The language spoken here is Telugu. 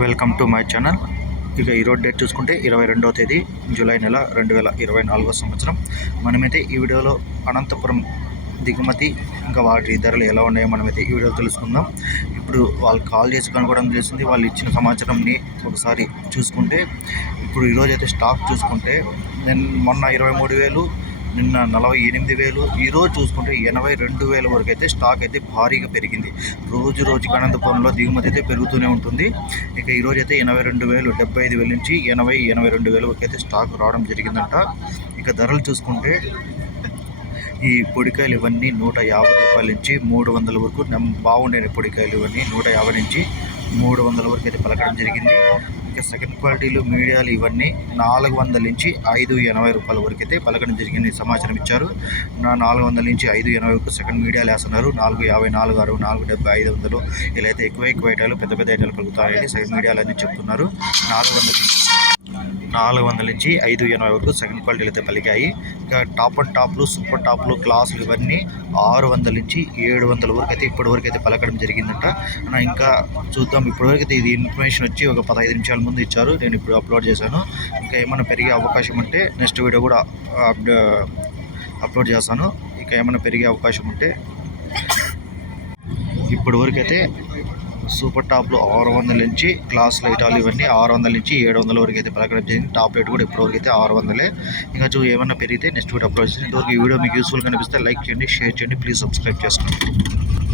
Welcome to my channel. ఇక ఈరోజు డేట్ చూసుకుంటే ఇరవై రెండవ తేదీ జూలై నెల రెండు వేల ఇరవై నాలుగో సంవత్సరం. మనమైతే ఈ వీడియోలో అనంతపురం దిగుమతి ఇంకా వాటి ధరలు ఎలా ఉన్నాయో మనమైతే ఈ వీడియో తెలుసుకుందాం. ఇప్పుడు వాళ్ళు కాల్ చేసి కనుక్కోవడం తెలిసింది వాళ్ళు ఇచ్చిన సమాచారంని ఒకసారి చూసుకుంటే ఇప్పుడు ఈరోజు అయితే స్టాక్ చూసుకుంటే నేను మొన్న ఇరవై మూడు వేలు నిన్న నలభై ఎనిమిది వేలు ఈరోజు చూసుకుంటే ఎనభై రెండు వేల వరకు అయితే స్టాక్ అయితే భారీగా పెరిగింది. రోజు రోజుకి అనంతపురంలో దిగుమతి అయితే పెరుగుతూనే ఉంటుంది. ఇక ఈరోజు అయితే ఎనభై రెండు వేలు డెబ్బై ఐదు వేల నుంచి ఎనభై ఎనభై రెండు వేల వరకు అయితే స్టాక్ రావడం జరిగిందంట. ఇక ధరలు చూసుకుంటే ఈ పొడికాయలు ఇవన్నీ నూట యాభై రూపాయల నుంచి మూడు వందల వరకు బాగుండే పొడికాయలు ఇవన్నీ నూట యాభై నుంచి మూడు వందల వరకు అయితే పలకడం జరిగింది. ఇక సెకండ్ క్వాలిటీలు మీడియాలు ఇవన్నీ నాలుగు వందల నుంచి ఐదు ఎనభై రూపాయల వరకు అయితే పలకడం జరిగింది సమాచారం ఇచ్చారు. నా నాలుగు వందల నుంచి ఐదు ఎనభై వరకు సెకండ్ మీడియాలు వేస్తున్నారు. నాలుగు యాభై నాలుగు అరవై నాలుగు డెబ్బై ఐదు వందలు ఇలా అయితే ఎక్కువ ఎక్కువ ఐటాలు పెద్ద పెద్ద ఐటాలు పలుకుతాయని సెకండ్ మీడియాలు అని చెప్తున్నారు. నాలుగు వందల నుంచి నాలుగు వందల నుంచి ఐదు ఎనభై వరకు సెకండ్ క్వాలిటీలు అయితే పలికాయి. ఇంకా టాప్ అండ్ టాప్లు సూపర్ టాప్లు క్లాసులు ఇవన్నీ ఆరు వందల నుంచి ఏడు వందల వరకు అయితే ఇప్పటి వరకు అయితే పలకడం జరిగిందంట. ఇంకా చూద్దాం ఇప్పటివరకు అయితే ఇది ఇన్ఫర్మేషన్ వచ్చి ఒక పదహైదు నిమిషాల ముందు ఇచ్చారు. నేను ఇప్పుడు అప్లోడ్ చేశాను. ఇంకా ఏమైనా పెరిగే అవకాశం ఉంటే నెక్స్ట్ వీడియో కూడా అప్లోడ్ చేస్తాను. ఇంకా ఏమైనా పెరిగే అవకాశం ఉంటే ఇప్పటి వరకు అయితే సూపర్ టాప్లు ఆరు వందల నుంచి క్లాస్ లైటాలు ఇవన్నీ ఆరు వందల నుంచి ఏడు వందల వరకు అయితే పలకడం జరిగింది. టాప్ రేట్ కూడా ఇప్పటివరకు అయితే ఆరు వందలే. ఇంకా చూ ఏమన్నా పెరిగితే నెక్స్ట్ వీడియో అప్లోడ్ చేసి ఇంతవరకు ఈ వీడియో మీకు యూస్ఫుల్ కనిపిస్తే లైక్ చేయండి షేర్ చేయండి ప్లీజ్ సబ్స్క్రైబ్ చేసుకోండి.